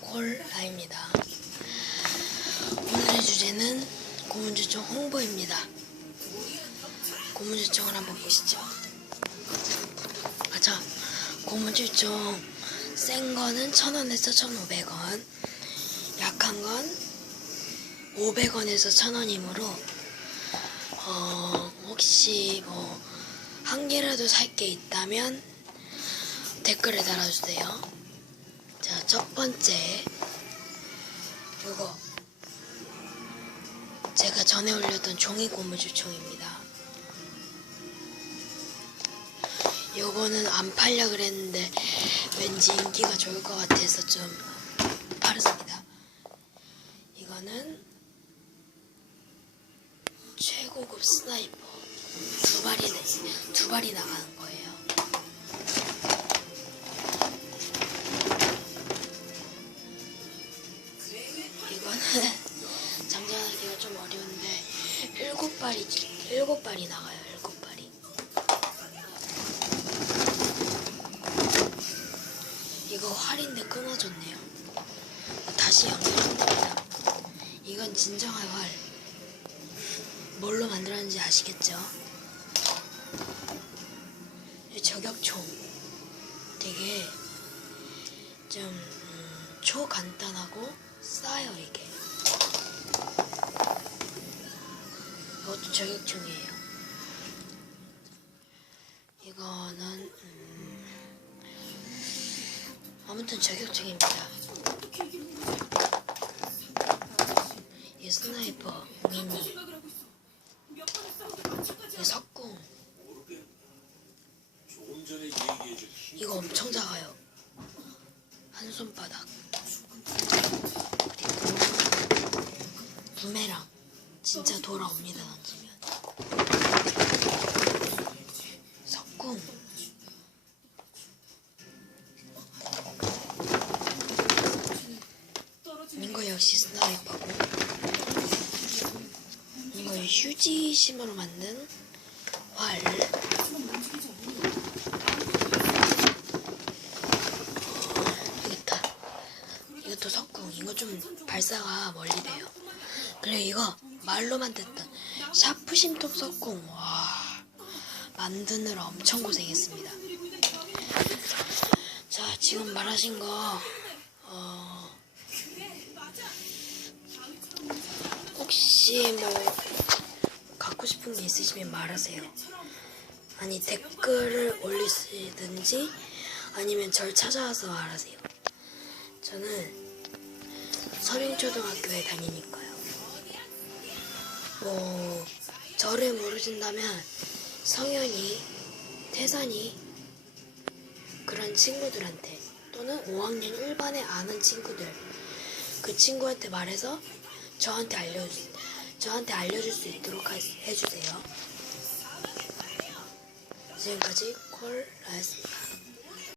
콜라입니다. 오늘의 주제는 고문주청 홍보입니다. 고문주청을 한번 보시죠. 아, 자, 고문주청 센 거는 1000원에서 1500원, 약한 건 500원에서 1000원이므로, 어, 혹시 뭐, 한 개라도 살 게 있다면 댓글에 달아주세요. 자, 첫 번째. 요거. 제가 전에 올렸던 종이 고무줄총입니다. 요거는 안 팔려 그랬는데 왠지 인기가 좋을 것 같아서 좀 팔았습니다. 이거는 최고급 스나이퍼 두 발이 내- 두 발이 나가는 거예요. 일곱 발이 일곱 발이 나가요. 일곱 발이. 이거 활인데 끊어졌네요. 다시 연결합니다. 이건 진정한 활. 뭘로 만들었는지 아시겠죠? 이 저격총. 되게 좀 음, 초간단하고 싸요 이게. 이것도 저격총이에요. 이거는 음, 아무튼 저격총입니다. 이 스나이퍼 미니. 이 석궁. 이거 엄청 작아요. 한 손바닥. 그리고 부메랑. 진짜 돌아옵니다, 던지면. 석궁. 이거 역시 스나이퍼고. 이거 휴지심으로 만든 활. 이것도 석궁. 이거 좀 발사가 멀리 돼요. 그리고 이거 말로 만든 샤프심톱 석궁. 와. 만드느라 엄청 고생했습니다. 자, 지금 말하신 거, 어, 혹시 뭐, 갖고 싶은 게 있으시면 말하세요. 아니, 댓글을 올리시든지, 아니면 절 찾아와서 말하세요. 저는 서린초등학교에 다니니까요. 뭐, 저를 모르신다면, 성현이, 태산이, 그런 친구들한테, 또는 5학년 1반에 아는 친구들, 그 친구한테 말해서 저한테 알려주, 저한테 알려줄 수 있도록 하- 해주세요. 지금까지 콜라였습니다.